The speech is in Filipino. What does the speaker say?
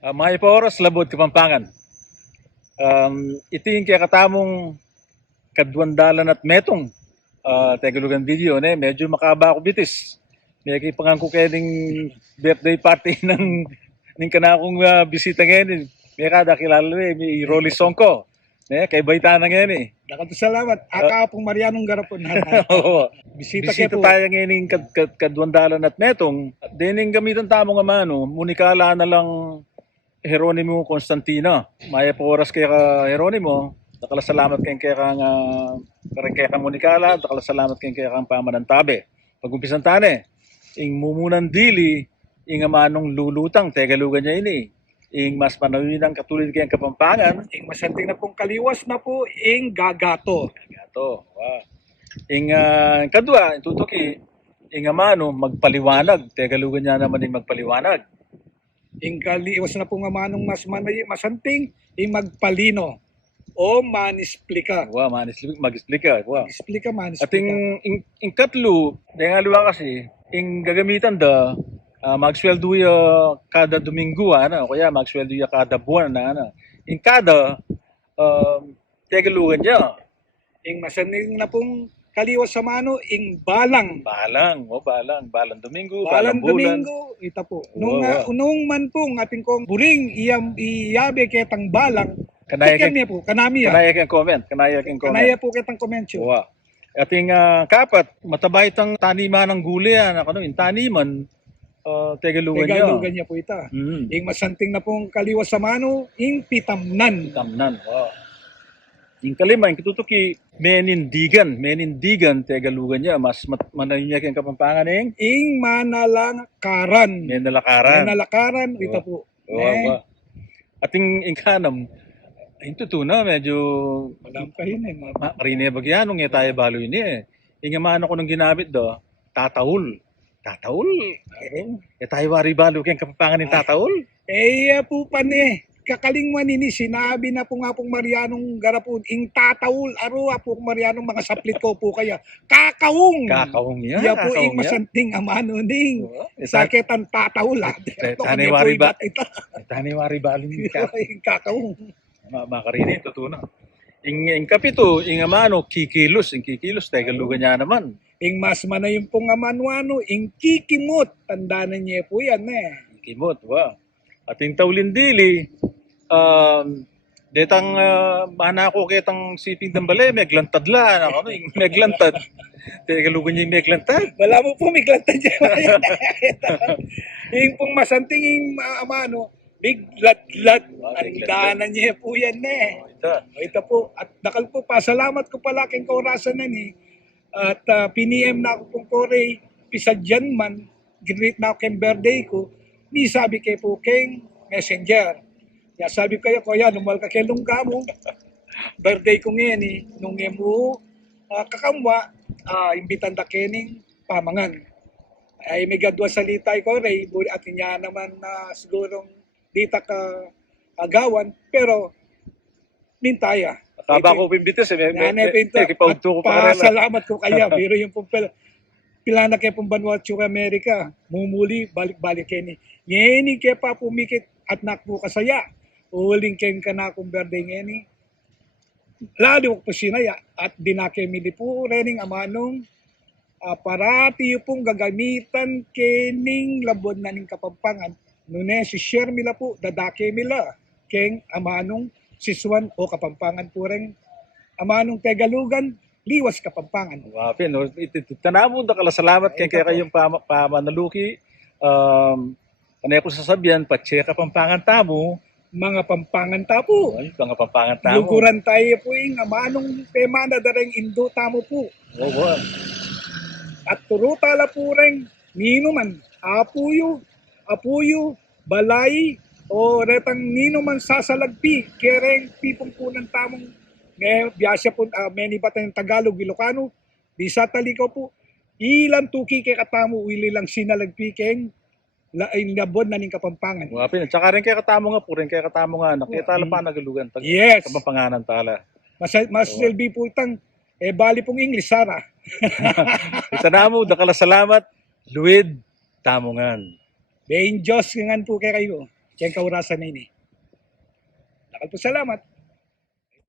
May oras labot Kapampangan. Ito yung kaya katamong kadwandalan at metong Tagalugan video ne medyo makaba ako bitis. May kipangan ko kaya birthday party ng kanakong bisita ngayon. May kada kilala may Rolly Songko. Ne kay Baitana ngayon eh. Dakat salamat. Aka pong Marianong Garapon. Oo. Bisita Bisita kayo po. tayo ngayon ng kadwandalan at metong. Dining gamitan tamo nga mano, munikala na lang Jeronimo Constantino. Maya po oras kay ka Jeronimo. Dakala salamat kay nga kay ka munikala, dakala salamat kay kang pamanantabe. Pag-umpisan tane, ing mumunan dili, ing manong lulutang, tegalugan niya ini. Ing mas panawinang katulad kay Kapampangan, Ing masanting na pong kaliwas na po, ing gagato. gato. Wow. Ing kadua, tutuki, ing mano magpaliwanag, tegalugan niya naman ing magpaliwanag. Ing kaliwas na po nga manong masanting, ing magpalino. O manisplika. Wow, mag-explica. Wow. Manisplika, manisplika. At ing katlo, dahil nga luwa kasi, ing gagamitan da, magsweldo ya kada Domingo, ano, kaya magsweldo ya kada buwan, ano. Ing kada, tegalugan niya. Ing masanting na pong kaliwas sa mano, ing balang. Balang Domingo, Balang bulan. Domingo, ita po. Wow. Nung man pong ating kong buring iyabe ketang balang, Kanaya tikem niya po, kanami ya. kanaya kang comment. Kanaya po ketang komensyo. Wow. At yung kapat, matabay tang taniman ng gulay, ano, yung taniman, tegalugan niya. Tegalugan niya po ita. Mm. Ing masanting na pong kaliwas sa mano, ing pitamnan. Tamnan. Wow. Yung kalima, yung kitutuki, menindigan, tegalugan niya, mas manayin niya kang Kapampangan ng Ing manalakaran. menalakaran. Manalakaran, ita po. Wow. At yung kanam, yung tutuna, medyo Walang kainin. marine bagyan, nung tayo balo yun eh. Yung maano ko nung ginamit do, tataul. Tataul? Tayo wari balo kang Kapampangan ng tataul? Po kakalingwan nini, sinabi na po nga pong Marianong Garapon, ing tataul, aro po Marianong mga saplit ko po kaya, kakawong! Kakawong niya. Iya po ing kakawong niya. masanting amano ning, Sa saketan tataul ha. Tani wari ba? Ita, Tani wari balo yung ing kakawong. makarini tutuna. Ing kapito, ing amano, kikilos, tegalugan niya naman. Ing mas manayin pong amanwano, ing kikimot, tandaan niya po yan Kimot, wow. At yung taulindili, detang mana ko kitang siping dambale, meglantad la, ano, yung meglantad. Tegalugan niya yung meglantad. Wala mo po, may klanta dyan. Yung pong masanting yung amano, biglat-lat. Tandaan niya po yan Ito. Ito po, at nakal po, pasalamat ko pala keng kaurasan na ni. At piniem na ako pong kore, pisadyan man, greet na ako keng birthday ko, ni sabi kay po keng messenger. Ya sabi kayo, kuya, numal ka kay lungga mo. Birthday ko ngayon nung mo kakamwa, imbitan da kening pamangan. Ay may gadwa salita ko, Ray, at niya naman na sigurong dita ka agawan, pero mintaya. Kaba ko pimbitis, kipagto ko pa rin. Salamat ko kaya, pero yung pong pilana kay pong Vanuatu Amerika, mumuli, balik-balik kayo ni. Ngeni kaya pa pumikit at nakpo kasaya. Uling kayo ka na akong birthday ngeni. Lalo ko po sinaya at dinakemili po rening amanong parati pong gagamitan kening labon na ning Kapampangan. Nune si share mila po, dadake mila keng amanong siswan o Kapampangan po rin. Amanong Tegalugan, liwas Kapampangan. Wapin, no? Tanamo da kala salamat kay kayong pamanaluki. Kanaya ko sasabihan, patse Kapampangan tamo. Mga Pampangan tapo. Ay, mga Kapampangan tamo. Luguran tayo po yung amanong tema na dareng indo tamo po. Oo. At turutala po rin, nino man, apuyo, balay, o retang nino man sasalagpi, kereng pipong po ng tamong biyasya po, many ba tayong Tagalog, Ilocano, bisa talikaw po, ilang tuki kay katamo, wili lang sinalagpi keng labon na ning Kapampangan. Wapin, tsaka rin kay katamo nga po, nakita pa nagalugan. Yes. Kapampanganan tala. Mas silbi po itang, bali pong English, Sara. Tanamo, da kala salamat, Luid Tamongan. Being Diyos, gangan po kayo. Ken kaurasan na ini. Nakal po salamat.